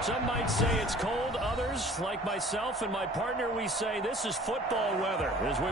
Some might say it's cold. Others, like myself and my partner, we say this is football weather as we...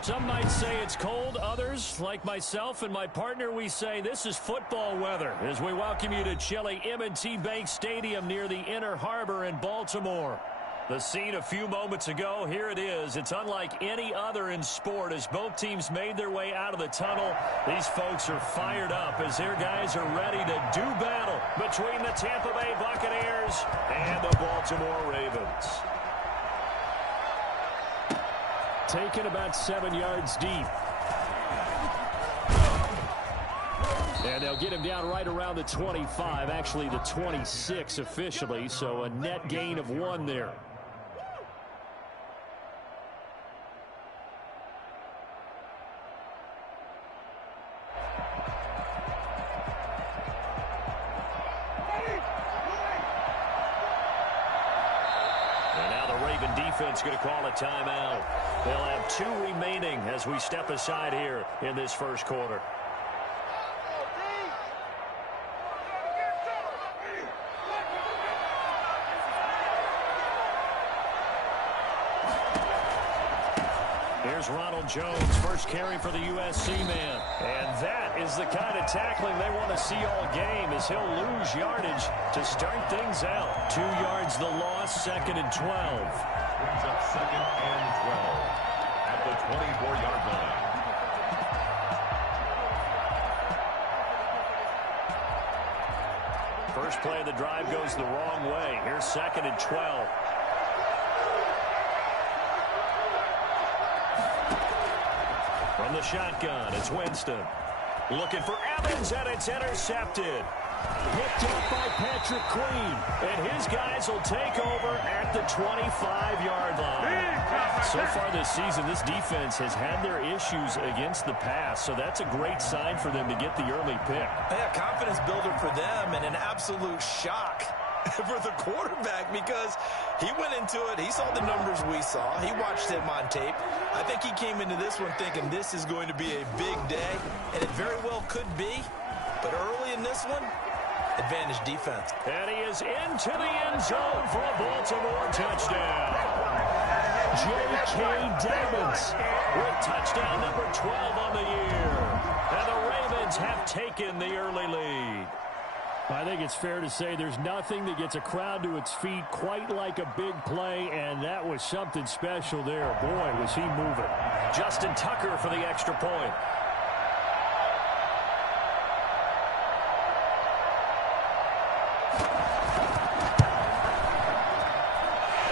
Some might say it's cold. Others, like myself and my partner, we say this is football weather as we welcome you to chilly M&T Bank Stadium near the Inner Harbor in Baltimore. The scene a few moments ago, here it is. It's unlike any other in sport as both teams made their way out of the tunnel. These folks are fired up as their guys are ready to do battle between the Tampa Bay Buccaneers and the Baltimore Ravens. Taken about 7 yards deep. And they'll get him down right around the 25, actually the 26 officially, so a net gain of 1 there. Defense going to call a timeout. They'll have 2 remaining as we step aside here in this first quarter. Here's Ronald Jones, first carry for the USC man. And that is the kind of tackling they want to see all game as he'll lose yardage to start things out. 2 yards the loss, 2nd and 12. Brings up 2nd and 12 at the 24-yard line. First play of the drive goes the wrong way. Here's 2nd and 12. From the shotgun, it's Winston. Looking for Evans, and it's intercepted. Picked up by Patrick Queen, and his guys will take over at the 25-yard line. So far this season, this defense has had their issues against the pass, so that's a great sign for them to get the early pick. Yeah, confidence builder for them and an absolute shock for the quarterback because he went into it. He saw the numbers we saw. He watched him on tape. I think he came into this one thinking this is going to be a big day, and it very well could be. But early in this one, advantage defense. And he is into the end zone for a Baltimore touchdown. J.K. Dobbins with touchdown number 12 on the year. And the Ravens have taken the early lead. I think it's fair to say there's nothing that gets a crowd to its feet quite like a big play, and that was something special there. Boy, was he moving. Justin Tucker for the extra point.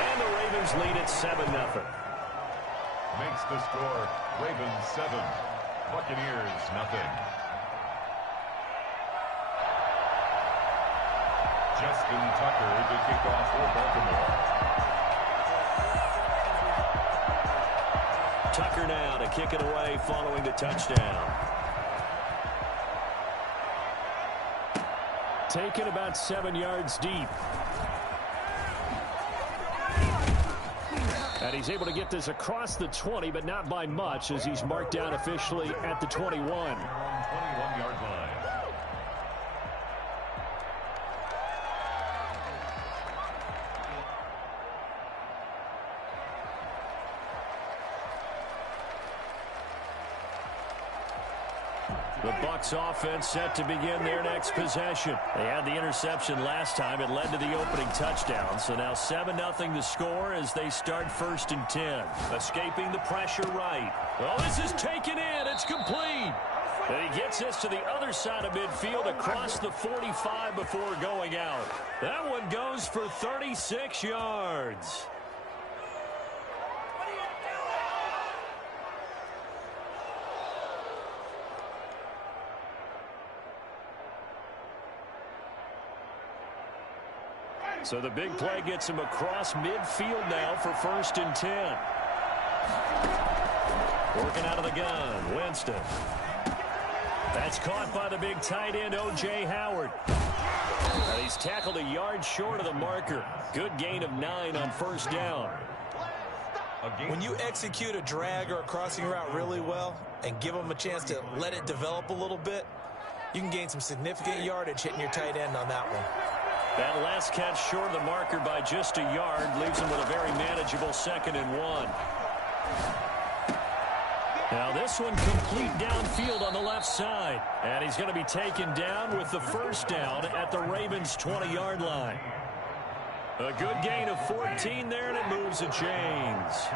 And the Ravens lead at 7-0. Makes the score Ravens 7, Buccaneers nothing. Justin Tucker to kick off for Baltimore. Tucker now to kick it away following the touchdown. Taken about 7 yards deep. And he's able to get this across the 20, but not by much as he's marked down officially at the 21. 21-yard line. The Bucs offense set to begin their next possession. They had the interception last time. It led to the opening touchdown. So now 7-0 the score as they start 1st and 10. Escaping the pressure right. Oh, this is taken in. It's complete. And he gets this to the other side of midfield across the 45 before going out. That one goes for 36 yards. So the big play gets him across midfield now for 1st and 10. Working out of the gun, Winston. That's caught by the big tight end, O.J. Howard. And he's tackled a yard short of the marker. Good gain of 9 on 1st down. When you execute a drag or a crossing route really well and give them a chance to let it develop a little bit, you can gain some significant yardage hitting your tight end on that one. That last catch short of the marker by just a yard leaves him with a very manageable 2nd and 1. Now this one complete downfield on the left side. And he's going to be taken down with the 1st down at the Ravens' 20-yard line. A good gain of 14 there, and it moves the chains.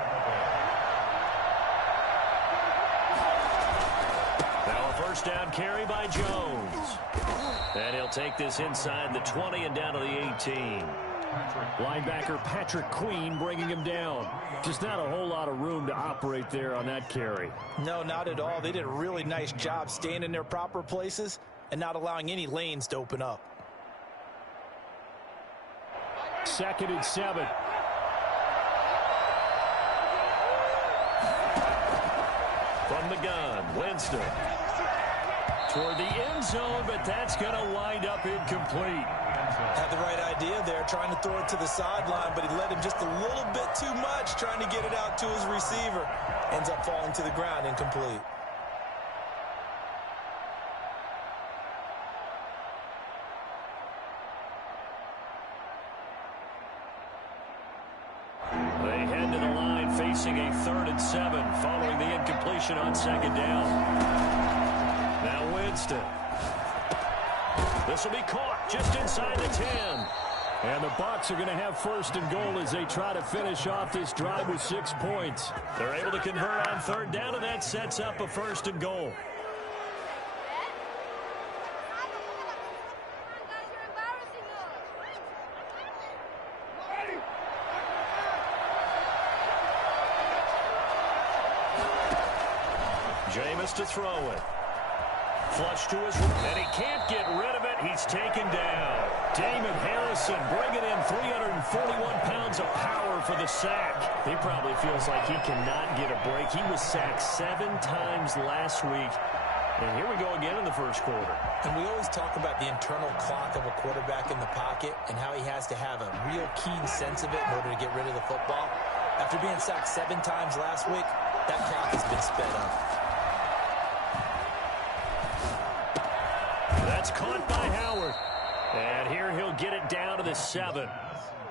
Now a 1st down carry by Jones. And he'll take this inside the 20 and down to the 18. Linebacker Patrick Queen bringing him down. Just not a whole lot of room to operate there on that carry. No, not at all. They did a really nice job staying in their proper places and not allowing any lanes to open up. 2nd and 7. From the gun, Winston. Toward the end zone, but that's going to wind up incomplete. Had the right idea there, trying to throw it to the sideline, but he let him just a little bit too much, trying to get it out to his receiver. Ends up falling to the ground, incomplete. They head to the line facing a 3rd and 7 following the incompletion on 2nd down. Now Winston. This will be caught just inside the 10. And the Bucs are going to have 1st and goal as they try to finish off this drive with 6 points. They're able to convert on 3rd down, and that sets up a 1st and goal. Jameis to throw it. Flush to his right, and he can't get rid of it. He's taken down. Damon Harrison bringing in 341 pounds of power for the sack. He probably feels like he cannot get a break. He was sacked 7 times last week. And here we go again in the 1st quarter. And we always talk about the internal clock of a quarterback in the pocket and how he has to have a real keen sense of it in order to get rid of the football. After being sacked 7 times last week, that clock has been sped up. That's caught by Howard. And here he'll get it down to the 7.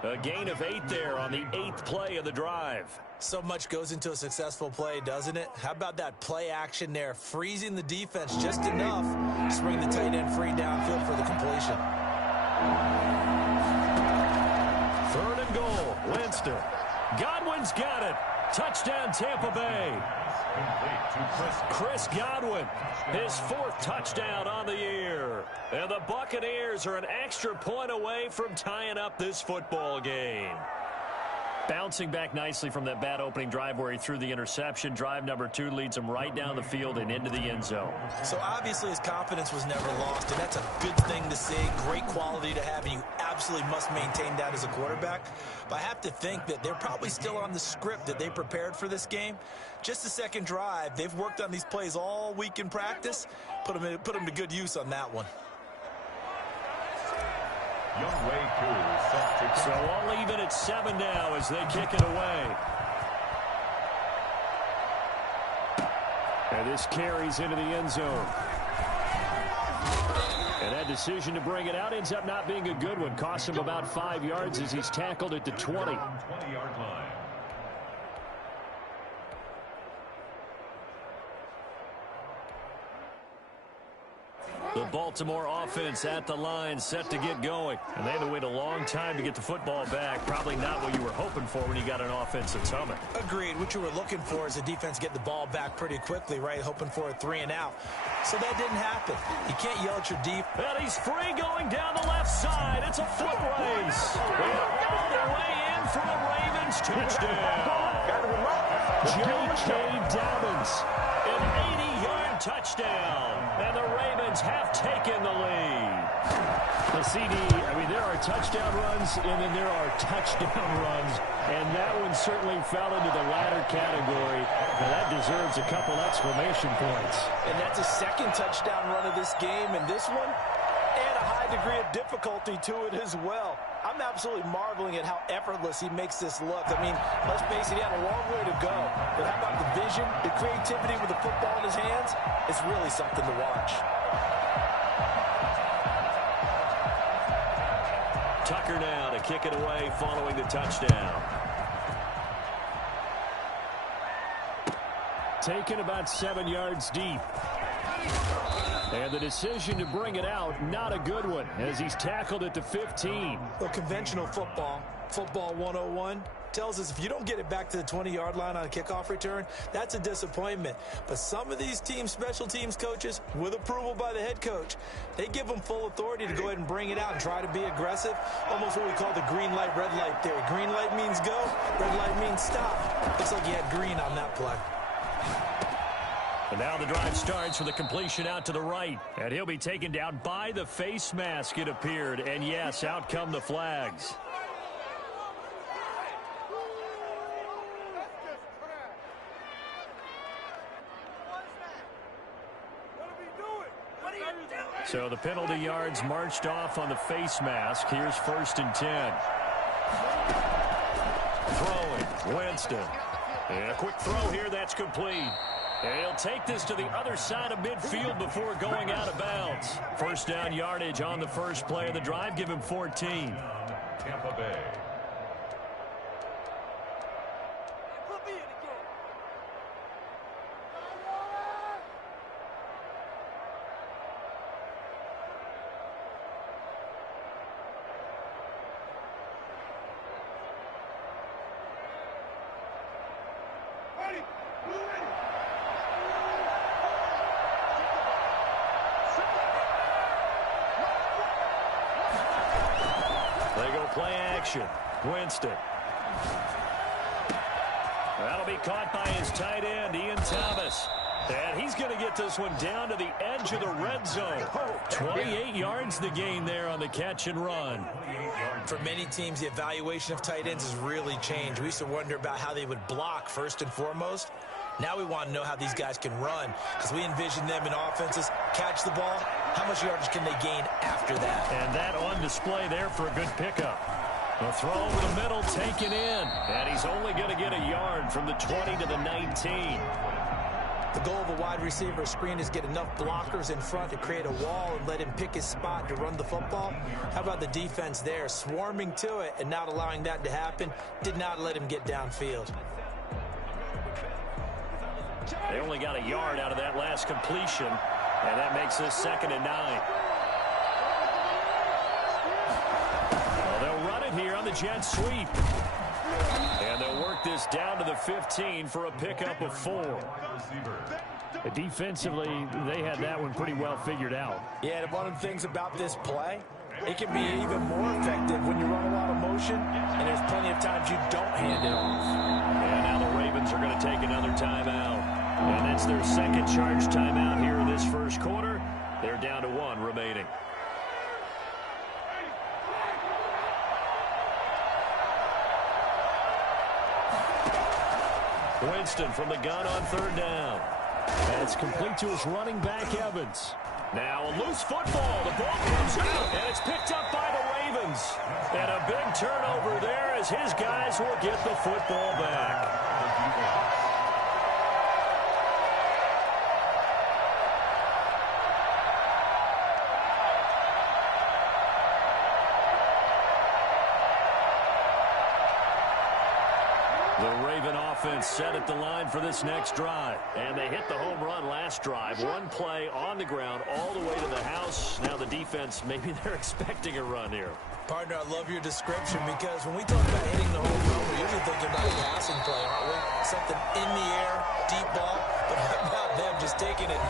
A gain of 8 there on the 8th play of the drive. So much goes into a successful play, doesn't it? How about that play action there, freezing the defense just enough to bring the tight end free downfield for the completion. 3rd and goal, Winston. Godwin's got it. Touchdown, Tampa Bay. Chris Godwin, his 4th touchdown on the year. And the Buccaneers are an extra point away from tying up this football game. Bouncing back nicely from that bad opening drive where he threw the interception. Drive number 2 leads him right down the field and into the end zone. So obviously his confidence was never lost, and that's a good thing to see. Great quality to have, and you absolutely must maintain that as a quarterback. But I have to think that they're probably still on the script that they prepared for this game. Just the 2nd drive. They've worked on these plays all week in practice. Put them to good use on that one. So all even at 7 now as they kick it away. And this carries into the end zone. And that decision to bring it out ends up not being a good one. Costs him about 5 yards as he's tackled at the 20. The Baltimore offense at the line, set to get going. And they had to wait a long time to get the football back. Probably not what you were hoping for when you got an offense that's humming. Agreed. What you were looking for is a defense get the ball back pretty quickly, right? Hoping for a 3 and out. So that didn't happen. You can't yell at your deep. And he's free going down the left side. It's a foot race. And all the way in for the Ravens touchdown. J.K. Dobbins, an 80-yard touchdown. And the Ravens have taken the lead. The CD, there are touchdown runs, and then there are touchdown runs. And that one certainly fell into the latter category. Now, that deserves a couple exclamation points. And that's a second touchdown run of this game. And this one, and a high degree of difficulty to it as well. I'm absolutely marveling at how effortless he makes this look. Let's face it, he had a long way to go. But how about the vision, the creativity with the football in his hands? It's really something to watch. Tucker now to kick it away following the touchdown. Taken about 7 yards deep. And the decision to bring it out, not a good one, as he's tackled at the 15. Well, conventional football 101, tells us if you don't get it back to the 20-yard line on a kickoff return, that's a disappointment. But some of these special teams coaches, with approval by the head coach, they give them full authority to go ahead and bring it out and try to be aggressive. Almost what we call the green light, red light theory. Green light means go, red light means stop. Looks like you had green on that play. And now the drive starts with a completion out to the right. And he'll be taken down by the face mask, it appeared. And yes, out come the flags. So the penalty yards marched off on the face mask. Here's 1st and 10. Throwing, Winston. And a quick throw here, that's complete. And he'll take this to the other side of midfield before going out of bounds. First down yardage on the first play of the drive. Give him 14. Tampa Bay. Play action. Winston. That'll be caught by his tight end, Ian Thomas. And he's going to get this one down to the edge of the red zone. 28 yards the gain there on the catch and run. For many teams, the evaluation of tight ends has really changed. We used to wonder about how they would block first and foremost. Now we want to know how these guys can run, because we envision them in offenses, catch the ball, how much yardage can they gain after that? And that on display there for a good pickup. A throw over the middle, taken in. And he's only going to get a yard from the 20 to the 19. The goal of a wide receiver screen is get enough blockers in front to create a wall and let him pick his spot to run the football. How about the defense there, swarming to it and not allowing that to happen? Did not let him get downfield. They only got a yard out of that last completion, and that makes this 2nd and 9. Well, they'll run it here on the jet sweep. And they'll work this down to the 15 for a pickup of 4. Defensively, they had that one pretty well figured out. Yeah, and one of the things about this play, it can be even more effective when you run a lot of motion, and there's plenty of times you don't hand it off. And now the Ravens are going to take another timeout. And that's their second charge timeout here in this first quarter. They're down to 1 remaining. Winston from the gun on 3rd down. And it's complete to his running back, Evans. Now a loose football. The ball comes out, and it's picked up by the Ravens. And a big turnover there as his guys will get the football back. Offense set at the line for this next drive. And they hit the home run last drive. One play on the ground all the way to the house. Now the defense, maybe they're expecting a run here. Partner, I love your description, because when we talk about hitting the home run, we're usually thinking about a passing play, aren't we? Something in the air, deep ball. But how about them just taking it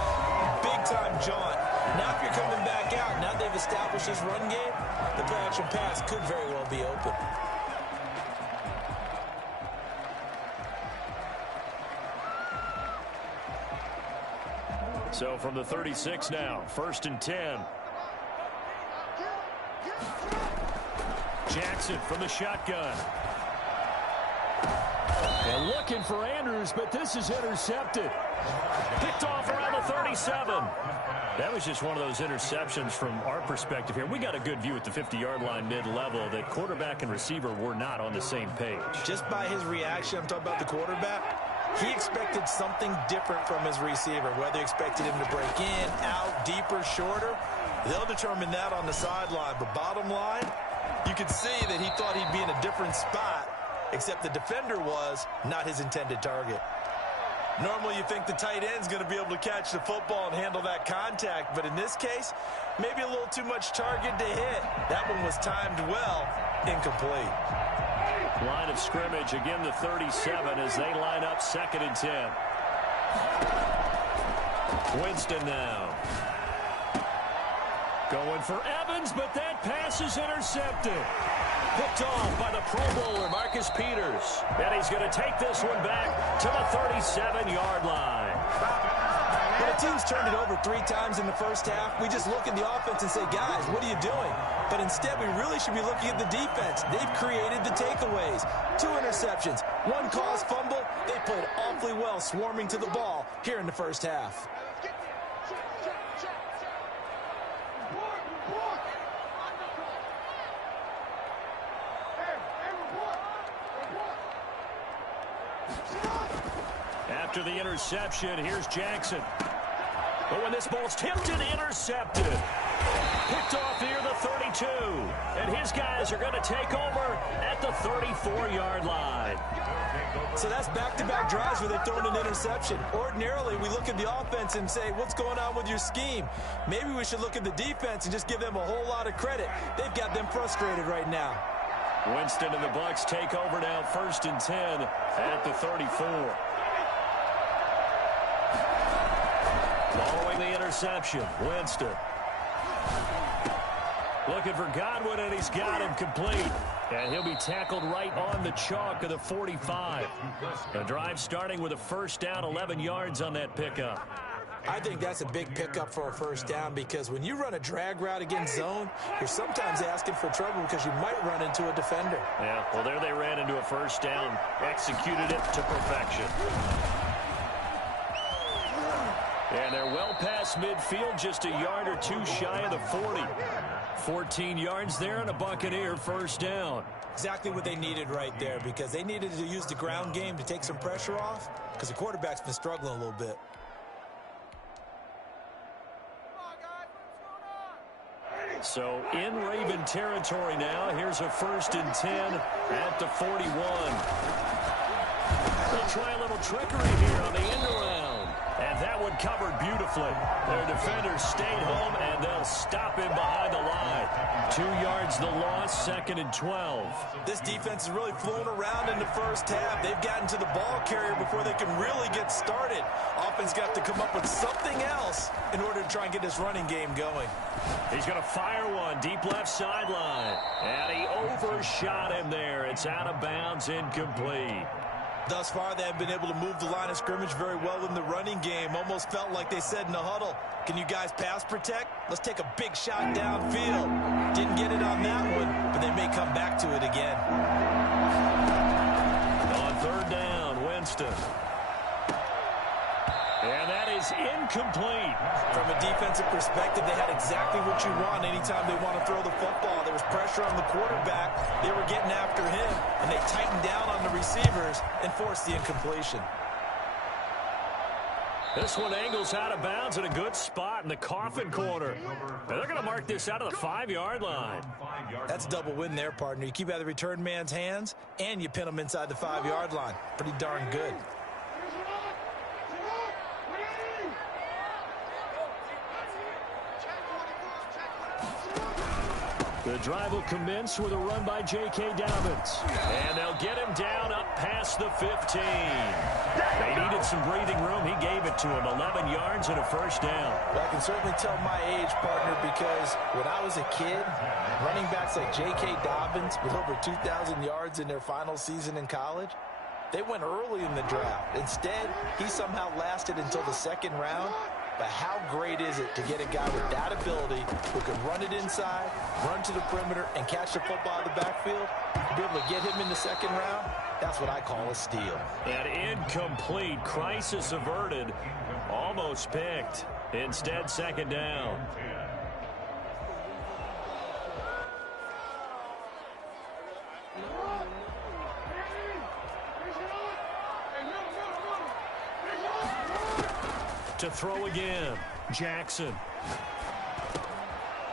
big-time jaunt? Now if you're coming back out, now they've established this run game, the play-action pass could very well be open. So from the 36 now, 1st and 10. Jackson from the shotgun. And looking for Andrews, but this is intercepted. Picked off around the 37. That was just one of those interceptions from our perspective here. We got a good view at the 50-yard line mid-level that quarterback and receiver were not on the same page. Just by his reaction, I'm talking about the quarterback, he expected something different from his receiver, whether he expected him to break in, out, deeper, shorter. They'll determine that on the sideline. But bottom line, you could see that he thought he'd be in a different spot, except the defender was not his intended target. Normally you think the tight end's going to be able to catch the football and handle that contact, but in this case, maybe a little too much target to hit. That one was timed well, incomplete. Line of scrimmage, again the 37 as they line up 2nd and 10. Winston now. Going for Evans, but that pass is intercepted. Picked off by the Pro Bowler, Marcus Peters. And he's going to take this one back to the 37-yard line. When a team's turned it over 3 times in the first half, we just look at the offense and say, guys, what are you doing? But instead, we really should be looking at the defense. They've created the takeaways. 2 interceptions, 1 caused fumble. They played awfully well swarming to the ball here in the first half. After the interception, here's Jackson. But when this ball's tipped and intercepted, picked off near the 32. And his guys are going to take over at the 34-yard line. So that's back-to-back drives where they've thrown an interception. Ordinarily, we look at the offense and say, what's going on with your scheme? Maybe we should look at the defense and just give them a whole lot of credit. They've got them frustrated right now. Winston and the Bucs take over now, 1st and 10 at the 34. Following the interception, Winston. Looking for Godwin, and he's got him complete. And he'll be tackled right on the chalk of the 45. The drive starting with a 1st down, 11 yards on that pickup. I think that's a big pickup for a 1st down because when you run a drag route against zone, you're sometimes asking for trouble because you might run into a defender. Yeah, well, there they ran into a 1st down, executed it to perfection. And they're well past midfield, just a yard or 2 shy of the 40. 14 yards there and a Buccaneer 1st down. Exactly what they needed right there because they needed to use the ground game to take some pressure off because the quarterback's been struggling a little bit. So in Raven territory now, here's a 1st and 10 at the 41. They'll try a little trickery here on the end around. And that one covered beautifully. Their defenders stayed home, and they'll stop him behind the line. 2 yards the loss, 2nd and 12. This defense has really flown around in the first half. They've gotten to the ball carrier before they can really get started. Offense got to come up with something else in order to try and get this running game going. He's going to fire one deep left sideline. And he overshot him there. It's out of bounds, incomplete. Thus far, they have been able to move the line of scrimmage very well in the running game. Almost felt like they said in the huddle, can you guys pass protect? Let's take a big shot downfield. Didn't get it on that one, but they may come back to it again. On 3rd down, Winston. And that is incomplete. From a defensive perspective, they had exactly what you want anytime they want to throw the football. There was pressure on the quarterback. They were getting after him, and they tightened down on the receivers and forced the incompletion. This one angles out of bounds in a good spot in the coffin corner. And they're going to mark this out of the 5-yard line. That's a double win there, partner. You keep out of the return man's hands, and you pin him inside the 5-yard line. Pretty darn good. The drive will commence with a run by J.K. Dobbins. And they'll get him down up past the 15. They needed some breathing room. He gave it to him. 11 yards and a 1st down. Well, I can certainly tell my age, partner, because when I was a kid, running backs like J.K. Dobbins with over 2,000 yards in their final season in college, they went early in the draft. Instead, he somehow lasted until the 2nd round. But how great is it to get a guy with that ability who can run it inside, run to the perimeter, and catch the football out of the backfield? Be able to get him in the second round? That's what I call a steal. An incomplete. Crisis averted. Almost picked. Instead, second down. To throw again, Jackson.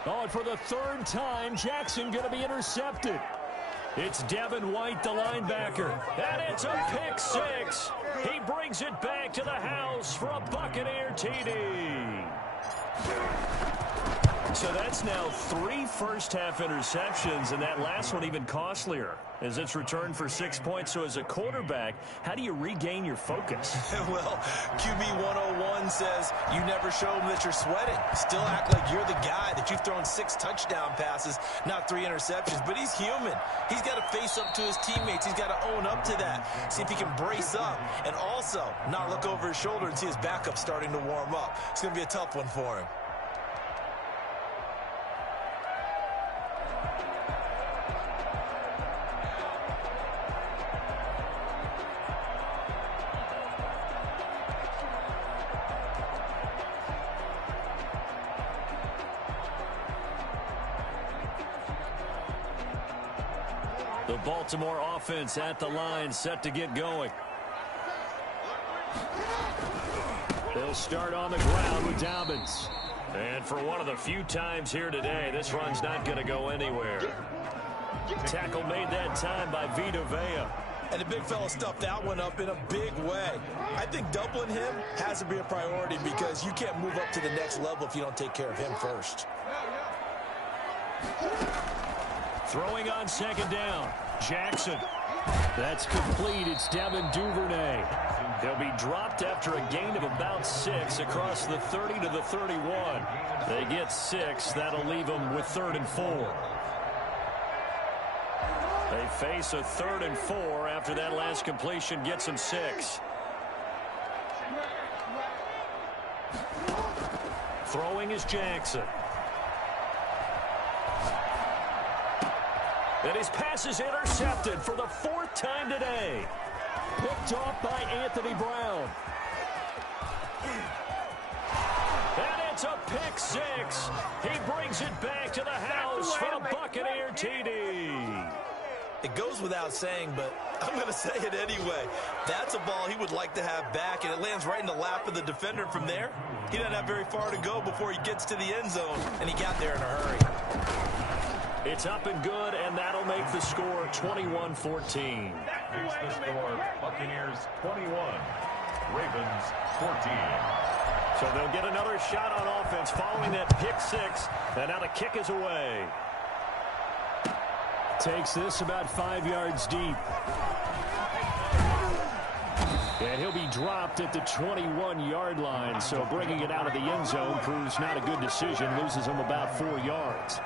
Oh, and for the third time, Jackson going to be intercepted. It's Devin White, the linebacker, and it's a pick six. He brings it back to the house for a Buccaneer TD. So that's now 3 first-half interceptions, and that last one even costlier as it's returned for 6 points. So as a quarterback, how do you regain your focus? Well, QB 101 says you never show them that you're sweating. Still act like you're the guy that you've thrown 6 touchdown passes, not 3 interceptions. But he's human. He's got to face up to his teammates. He's got to own up to that. See if he can brace up and also not look over his shoulder and see his backup starting to warm up. It's going to be a tough one for him. The Baltimore offense at the line, set to get going. They'll start on the ground with Dobbins. And for one of the few times here today, this run's not going to go anywhere. Tackle made that time by Vita Vea. And the big fella stuffed that one up in a big way. I think doubling him has to be a priority because you can't move up to the next level if you don't take care of him first. Throwing on second down, Jackson. That's complete. It's Devin Duvernay. He'll be dropped after a gain of about 6 across the 30 to the 31. They get 6. That'll leave them with 3rd and 4. They face a 3rd and 4 after that last completion gets them 6. Throwing is Jackson. And his pass is intercepted for the 4th time today. Picked off by Anthony Brown. And it's a pick 6. He brings it back to the house for a Buccaneer TD. It goes without saying, but I'm going to say it anyway. That's a ball he would like to have back, and it lands right in the lap of the defender from there. He doesn't have very far to go before he gets to the end zone, and he got there in a hurry. It's up and good, and that'll make the score 21-14. Here's the score, Buccaneers 21, Ravens 14. So they'll get another shot on offense following that pick 6, and now the kick is away. Takes this about 5 yards deep. And he'll be dropped at the 21-yard line, so bringing it out of the end zone proves not a good decision, loses him about 4 yards.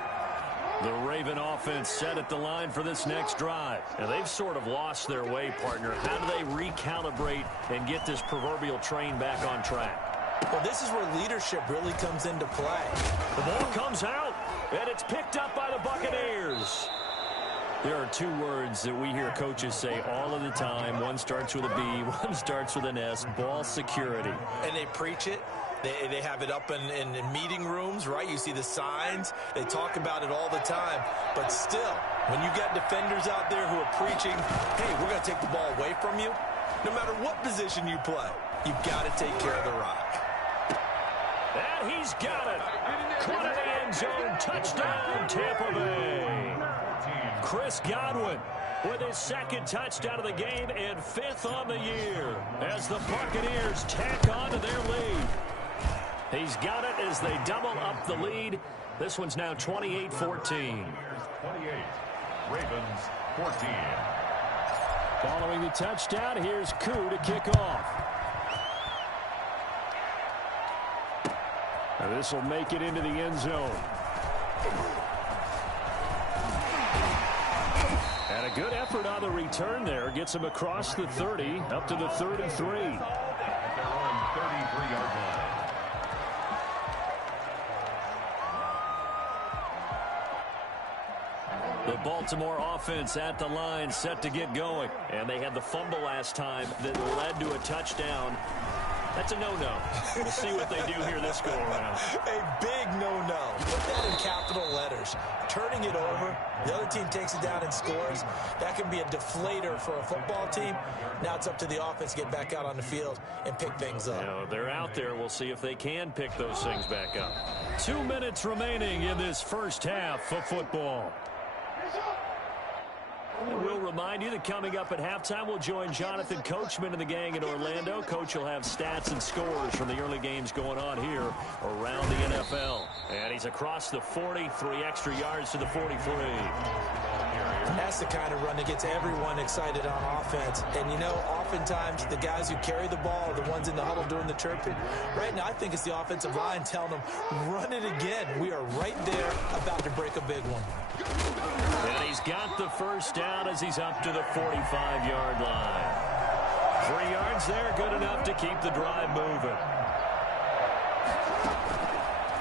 The Raven offense set at the line for this next drive. And they've sort of lost their way, partner. How do they recalibrate and get this proverbial train back on track? Well, this is where leadership really comes into play. The ball comes out, and it's picked up by the Buccaneers. There are 2 words that we hear coaches say all of the time. One starts with a B, one starts with an S, ball security. And they preach it. They have it up in meeting rooms, right? You see the signs. They talk about it all the time. But still, when you got defenders out there who are preaching, hey, we're going to take the ball away from you, no matter what position you play, you've got to take care of the rock. And he's got it. Caught in the end zone. Touchdown, Tampa Bay. Chris Godwin with his 2nd touchdown of the game and 5th on the year as the Buccaneers tack on to their lead. He's got it as they double up the lead. This one's now 28-14. 28, Ravens 14. Following the touchdown, here's Koo to kick off. Now this will make it into the end zone. And a good effort on the return there. Gets him across the 30, up to the 33. At their own 33-yard line. The Baltimore offense at the line, set to get going. And they had the fumble last time that led to a touchdown. That's a no-no. We'll see what they do here this go-around. A big no-no. Put that in capital letters. Turning it over, the other team takes it down and scores. That can be a deflator for a football team. Now it's up to the offense to get back out on the field and pick things up. You know, they're out there. We'll see if they can pick those things back up. 2 minutes remaining in this first half of football. We'll remind you that coming up at halftime, we'll join Jonathan Coachman and the gang in Orlando. Coach will have stats and scores from the early games going on here around the NFL. And he's across the 40, 3 extra yards to the 43. That's the kind of run that gets everyone excited on offense. And, you know, oftentimes the guys who carry the ball are the ones in the huddle doing the chirping. Right now, I think it's the offensive line telling them, run it again. We are right there about to break a big one. And he's got the first down as he's up to the 45-yard line. 3 yards there, good enough to keep the drive moving.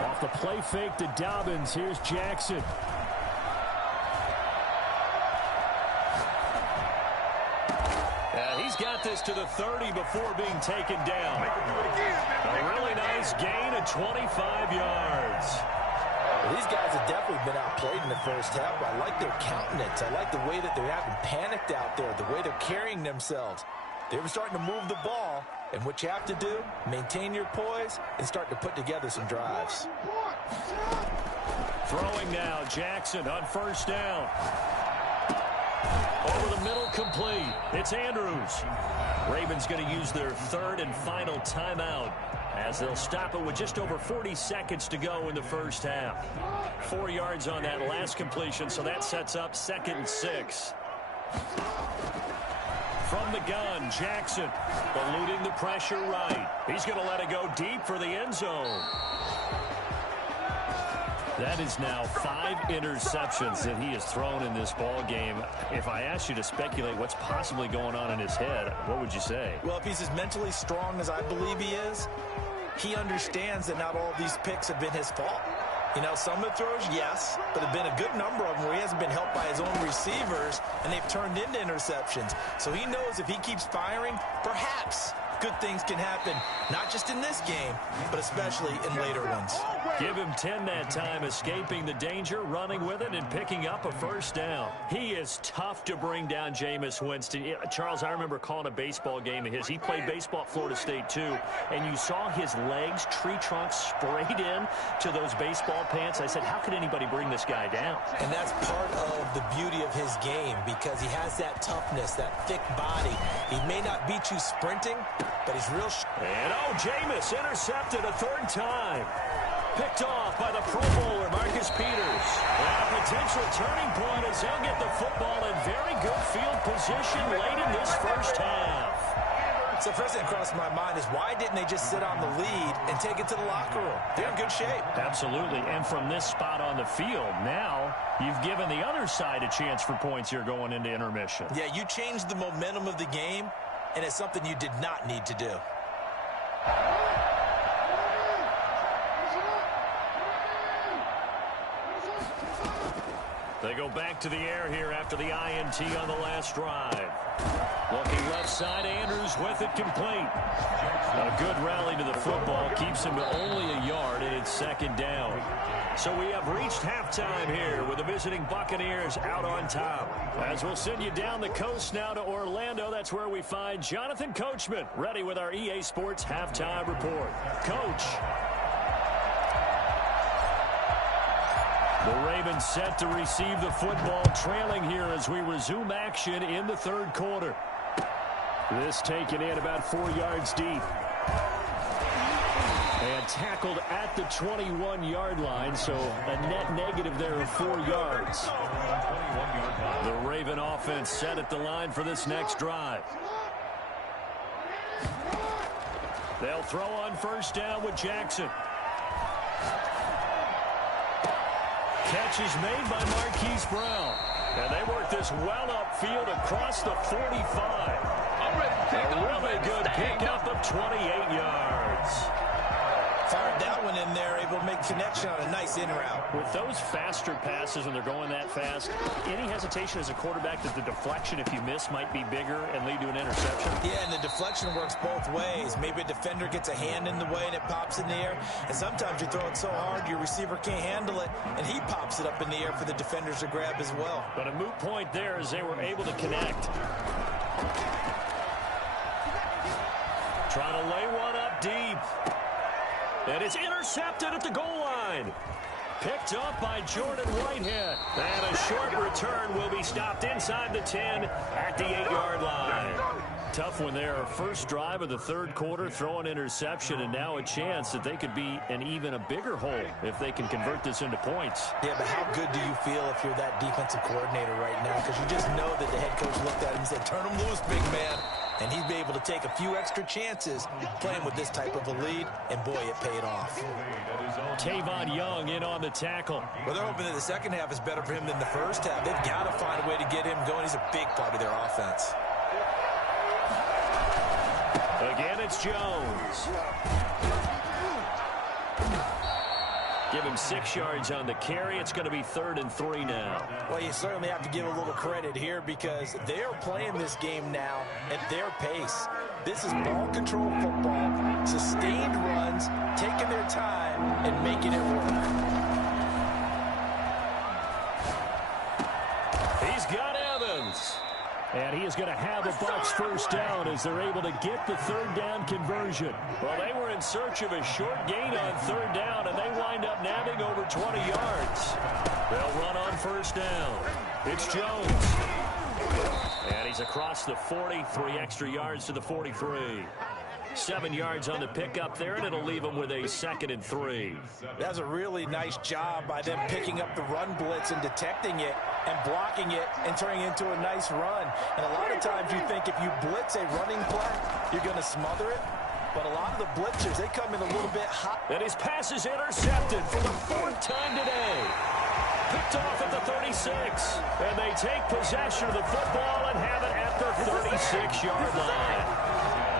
Off the play fake to Dobbins, here's Jackson. He's got this to the 30 before being taken down. A really nice gain of 25 yards. Well, these guys have definitely been outplayed in the first half. I like their countenance. I like the way that they're having panicked out there, the way they're carrying themselves. They were starting to move the ball, and what you have to do, maintain your poise and start to put together some drives. Throwing now, Jackson on first down. Over the middle, complete. It's Andrews. Ravens going to use their third and final timeout as they'll stop it with just over 40 seconds to go in the first half. 4 yards on that last completion, so that sets up 2nd and 6. From the gun, Jackson eluding the pressure right. He's going to let it go deep for the end zone. That is now 5 interceptions that he has thrown in this ball game. If I asked you to speculate what's possibly going on in his head, what would you say? Well, if he's as mentally strong as I believe he is, he understands that not all of these picks have been his fault. You know, some of the throws, yes, but there have been a good number of them where he hasn't been helped by his own receivers, and they've turned into interceptions. So he knows if he keeps firing, perhaps good things can happen, not just in this game, but especially in later ones. Give him 10 that time, escaping the danger, running with it, and picking up a first down. He is tough to bring down, Jameis Winston. Charles, I remember calling a baseball game of his. He played baseball at Florida State, too, and you saw his legs, tree trunks sprayed in to those baseball pants. I said, how could anybody bring this guy down? And that's part of the beauty of his game because he has that toughness, that thick body. He may not beat you sprinting, but he's real. And, Jameis intercepted a 3rd time. Picked off by the Pro Bowler, Marcus Peters. And a potential turning point as he'll get the football in very good field position late in this first half. So first thing that crossed my mind is why didn't they just sit on the lead and take it to the locker room? They're in good shape. Absolutely. And from this spot on the field, now you've given the other side a chance for points here going into intermission. Yeah, you changed the momentum of the game, and it's something you did not need to do. They go back to the air here after the INT on the last drive. Looking left side, Andrews with it complete. A good rally to the football keeps him to only a yard, and it's 2nd down. So we have reached halftime here with the visiting Buccaneers out on top. As we'll send you down the coast now to Orlando, that's where we find Jonathan Coachman, ready with our EA Sports halftime report. Coach. The Ravens set to receive the football, trailing here as we resume action in the 3rd quarter. This taken in about 4 yards deep. And tackled at the 21-yard line, so a net negative there of 4 yards. The Raven offense set at the line for this next drive. They'll throw on first down with Jackson. Catch is made by Marquise Brown. And they work this well upfield across the 45. A really good pickup of 28 yards. Fired that one in there, able to make connection on a nice in route. With those faster passes when they're going that fast, any hesitation as a quarterback that the deflection, if you miss, might be bigger and lead to an interception? Yeah, and the deflection works both ways. Maybe a defender gets a hand in the way and it pops in the air. And sometimes you throw it so hard your receiver can't handle it, and he pops it up in the air for the defenders to grab as well. But a moot point there as they were able to connect. Trying to lay one up deep. And it's intercepted at the goal line. Picked up by Jordan Whitehead. And a short return will be stopped inside the 10 at the 8-yard line. Tough one there. First drive of the third quarter, throw an interception, and now a chance that they could be in even a bigger hole if they can convert this into points. Yeah, but how good do you feel if you're that defensive coordinator right now? Because you just know that the head coach looked at him and said, turn him loose, big man. And he'd be able to take a few extra chances playing with this type of a lead, and boy, it paid off. Tavon Young in on the tackle. Well, they're hoping that the second half is better for him than the first half. They've got to find a way to get him going. He's a big part of their offense. Again, it's Jones. Give him 6 yards on the carry. It's going to be 3rd and 3 now. Well, you certainly have to give a little credit here because they're playing this game now at their pace. This is ball control football, sustained runs, taking their time and making it work. He's got Evans. And he is going to have a Bucs first down as they're able to get the third down conversion. Well, they were in search of a short gain on third down, and they wind up nabbing over 20 yards. They'll run on first down. It's Jones. And he's across the 40, 3 extra yards to the 43. 7 yards on the pickup there, and it'll leave them with a 2nd and 3. That's a really nice job by them picking up the run blitz and detecting it and blocking it and turning it into a nice run. And a lot of times you think if you blitz a running play, you're going to smother it. But a lot of the blitzers, they come in a little bit hot. And his pass is intercepted for the 4th time today. Picked off at the 36. And they take possession of the football and have it at the 36-yard line.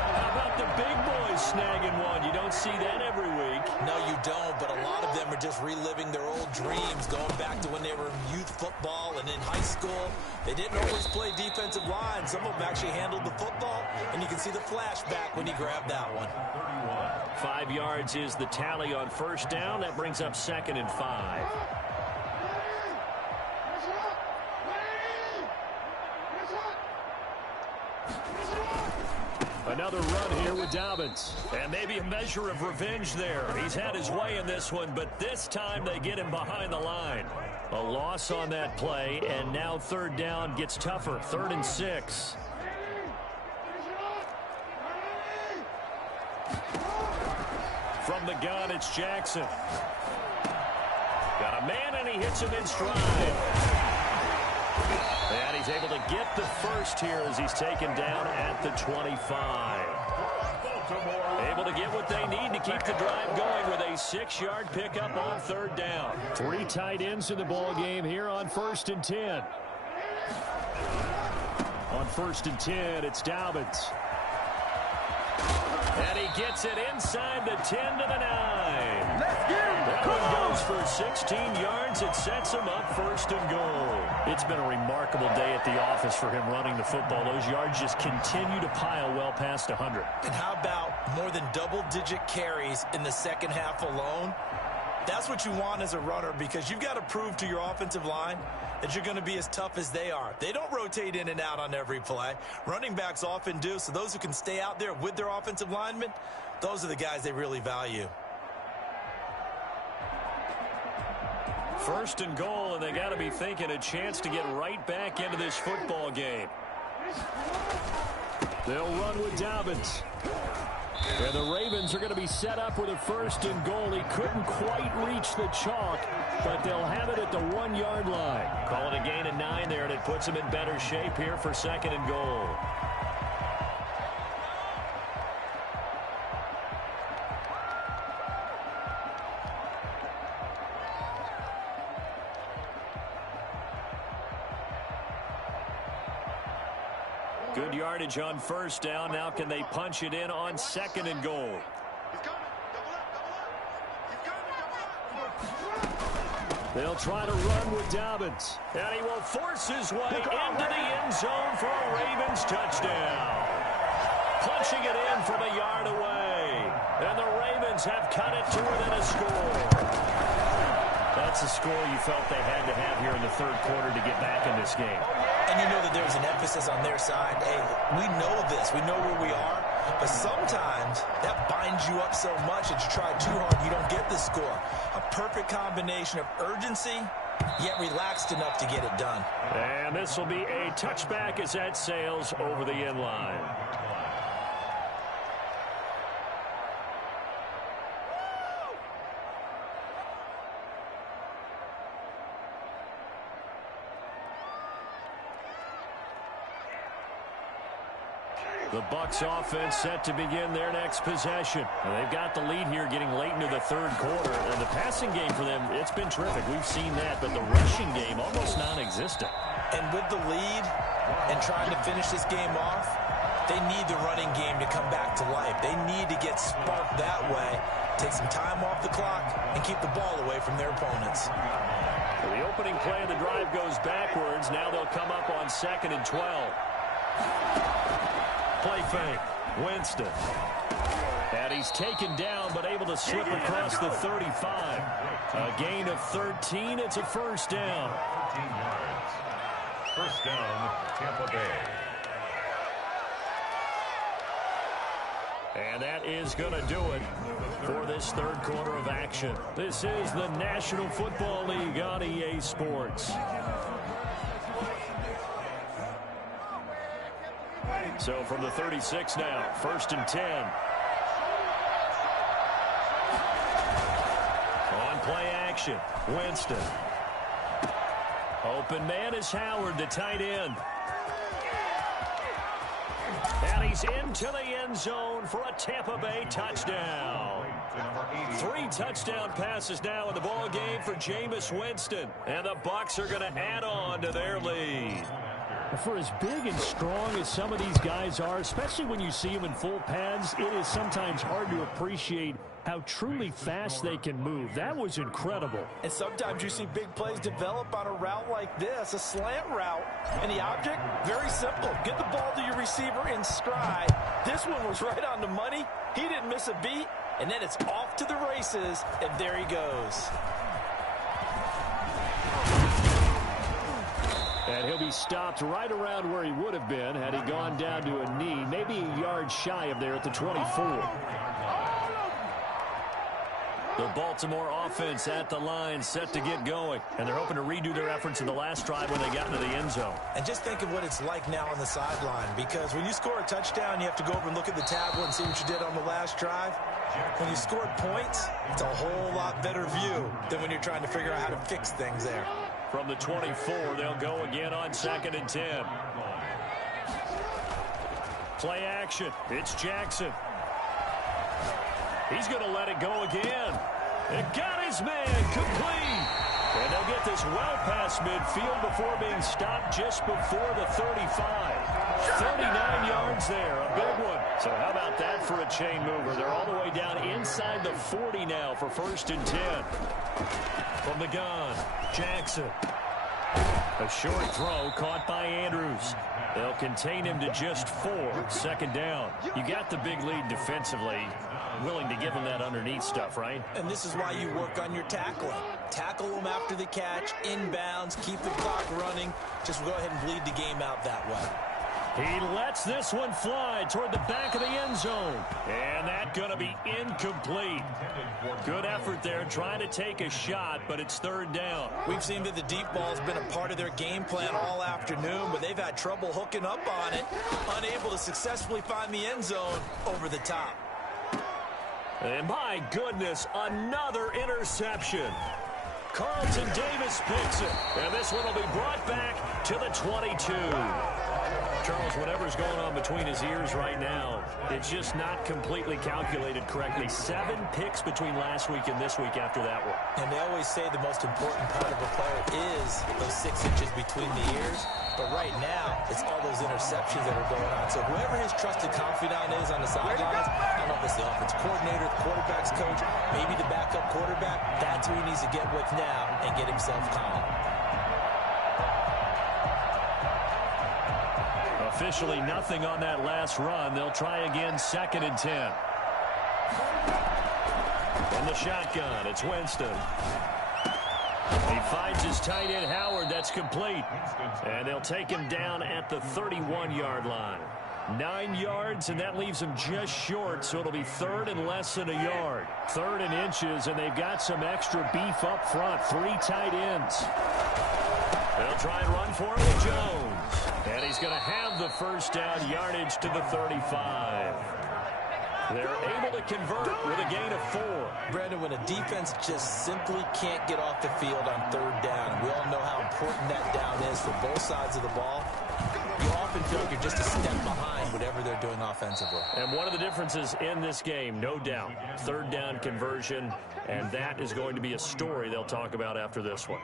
How about the big boys snagging one? You don't see that every week. No, you don't, but a lot of them are just reliving their old dreams, going back to when they were in youth football and in high school. They didn't always play defensive line. Some of them actually handled the football, and you can see the flashback when he grabbed that one. 5 yards is the tally on first down. That brings up 2nd and 5. Another run here with Dobbins. And maybe a measure of revenge there. He's had his way in this one, but this time they get him behind the line. A loss on that play, and now third down gets tougher. 3rd and 6. From the gun, it's Jackson. Got a man, and he hits him in stride. And he's able to get the first here as he's taken down at the 25. Able to get what they need to keep the drive going with a 6-yard pickup on third down. 3 tight ends in the ball game here on 1st and 10. On 1st and 10, it's Dobbins. And he gets it inside the 10 to the 9. That one goes for 16 yards. It sets him up 1st and goal. It's been a remarkable day at the office for him running the football. Those yards just continue to pile well past 100. And how about more than double-digit carries in the second half alone? That's what you want as a runner because you've got to prove to your offensive line that you're going to be as tough as they are. They don't rotate in and out on every play. Running backs often do, so those who can stay out there with their offensive linemen, those are the guys they really value. 1st and goal, and they got to be thinking a chance to get right back into this football game. They'll run with Dobbins. And the Ravens are going to be set up with a 1st and goal. He couldn't quite reach the chalk, but they'll have it at the 1-yard line. Call it a gain of 9 there, and it puts them in better shape here for 2nd and goal. Good yardage on first down. Now can they punch it in on 2nd and goal? They'll try to run with Dobbins. And he will force his way into the end zone for a Ravens touchdown. Punching it in from a yard away. And the Ravens have cut it to within a score. That's a score you felt they had to have here in the third quarter to get back in this game. And you know that there's an emphasis on their side. Hey, we know this. We know where we are. But sometimes that binds you up so much that you try too hard, you don't get the score. A perfect combination of urgency, yet relaxed enough to get it done. And this will be a touchback as that sails over the end line. The Bucs offense set to begin their next possession. And they've got the lead here getting late into the third quarter. And the passing game for them, it's been terrific. We've seen that. But the rushing game, almost non-existent. And with the lead and trying to finish this game off, they need the running game to come back to life. They need to get sparked that way, take some time off the clock, and keep the ball away from their opponents. Well, the opening play of the drive goes backwards. Now they'll come up on 2nd and 12. Play fake. Winston. And he's taken down, but able to slip across the 35. A gain of 13. It's a first down. 13 yards. First down, Tampa Bay. And that is going to do it for this third quarter of action. This is the National Football League on EA Sports. So from the 36 now, 1st and 10. On play action, Winston. Open man is Howard, the tight end. And he's into the end zone for a Tampa Bay touchdown. 3 touchdown passes now in the ball game for Jameis Winston. And the Bucs are going to add on to their lead. For as big and strong as some of these guys are, especially when you see them in full pads, it is sometimes hard to appreciate how truly fast they can move. That was incredible. And sometimes you see big plays develop on a route like this, a slant route. And the object, very simple. Get the ball to your receiver in stride. This one was right on the money. He didn't miss a beat. And then it's off to the races, and there he goes. And he'll be stopped right around where he would have been had he gone down to a knee, maybe a yard shy of there at the 24. The Baltimore offense at the line, set to get going. And they're hoping to redo their efforts in the last drive when they got into the end zone. And just think of what it's like now on the sideline, because when you score a touchdown, you have to go over and look at the tablet and see what you did on the last drive. When you scored points, it's a whole lot better view than when you're trying to figure out how to fix things there. From the 24, they'll go again on 2nd and 10. Play action. It's Jackson. He's going to let it go again. And got his man complete. And they'll get this well past midfield before being stopped just before the 35. 39 yards there, a big one. So how about that for a chain mover? They're all the way down inside the 40 now for 1st and 10. From the gun, Jackson. A short throw caught by Andrews. They'll contain him to just 4. 2nd down. You got the big lead defensively. Willing to give him that underneath stuff, right? And this is why you work on your tackling. Tackle them after the catch, inbounds, keep the clock running. Just go ahead and bleed the game out that way. He lets this one fly toward the back of the end zone. And that's going to be incomplete. Good effort there trying to take a shot, but it's 3rd down. We've seen that the deep ball has been a part of their game plan all afternoon, but they've had trouble hooking up on it, unable to successfully find the end zone over the top. And my goodness, another interception. Carlton Davis picks it. And this one will be brought back to the 22. Charles, whatever's going on between his ears right now, it's just not completely calculated correctly. 7 picks between last week and this week after that one. And they always say the most important part of a player is those 6 inches between the ears. But right now, it's all those interceptions that are going on. So whoever his trusted confidant is on the sidelines, I'm don't know if it's the offense coordinator, the quarterback's coach, maybe the backup quarterback. That's who he needs to get with now and get himself calm. Officially nothing on that last run. They'll try again, 2nd and 10. In the shotgun, it's Winston. He finds his tight end, Howard. That's complete. And they'll take him down at the 31-yard line. 9 yards, and that leaves him just short, so it'll be 3rd and less than a yard. 3rd and inches, and they've got some extra beef up front. 3 tight ends. They'll try and run for it with Jones. And he's going to have the first down, yardage to the 35. They're able to convert with a gain of 4. Brandon, when a defense just simply can't get off the field on 3rd down, we all know how important that down is for both sides of the ball. You often feel like you're just a step behind whatever they're doing offensively. And one of the differences in this game, no doubt, 3rd down conversion, and that is going to be a story they'll talk about after this one.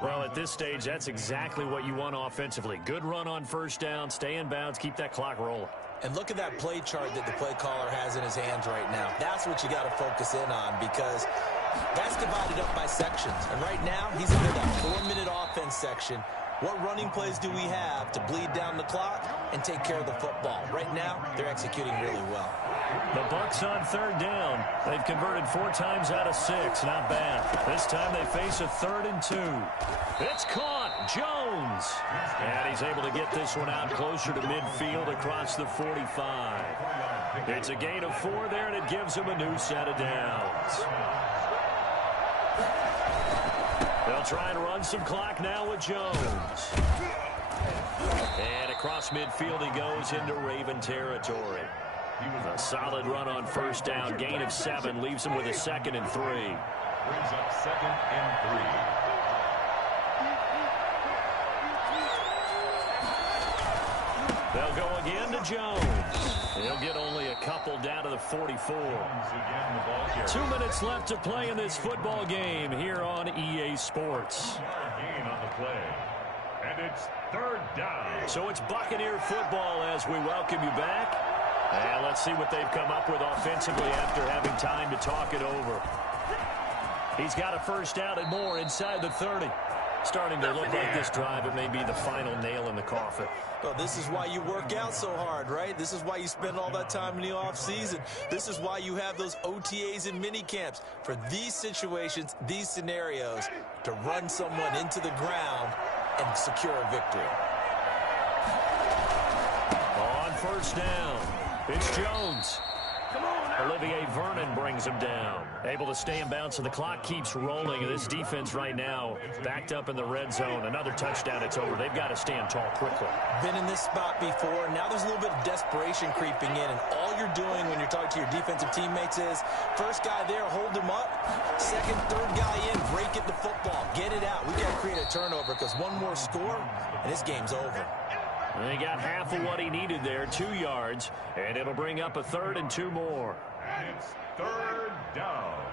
Well, at this stage, that's exactly what you want offensively. Good run on 1st down, stay in bounds, keep that clock rolling. And look at that play chart that the play caller has in his hands right now. That's what you got to focus in on, because that's divided up by sections. And right now, he's in that 4-minute offense section. What running plays do we have to bleed down the clock and take care of the football? Right now, they're executing really well. The Bucs on 3rd down. They've converted 4 times out of 6. Not bad. This time they face a 3rd and 2. It's caught. Jones. And he's able to get this one out closer to midfield across the 45. It's a gain of 4 there, and it gives him a new set of downs. They'll try and run some clock now with Jones. And across midfield he goes into Raven territory. A solid run on 1st down. Gain of 7 leaves him with a 2nd and 3. Brings up 2nd and 3. They'll go again to Jones. He'll get only a couple down to the 44. 2 minutes left to play in this football game here on EA Sports. Gain on the play. And it's 3rd down. So it's Buccaneer football as we welcome you back. And let's see what they've come up with offensively after having time to talk it over. He's got a 1st down and more inside the 30. Starting to look like this drive, it may be the final nail in the coffin. Well, this is why you work out so hard, right? This is why you spend all that time in the offseason. This is why you have those OTAs and mini camps. For these situations, these scenarios, to run someone into the ground and secure a victory. On 1st down, it's Jones. Olivier Vernon brings him down. Able to stay in bounds, so the clock keeps rolling. And this defense right now backed up in the red zone. Another touchdown, it's over. They've got to stand tall quickly. Been in this spot before. Now there's a little bit of desperation creeping in. And all you're doing when you're talking to your defensive teammates is, first guy there, hold him up. Second, 3rd guy in, break it the football. Get it out. We got to create a turnover, because one more score, and this game's over. And he got half of what he needed there, 2 yards, and it'll bring up a 3rd and 2 more. And it's 3rd down.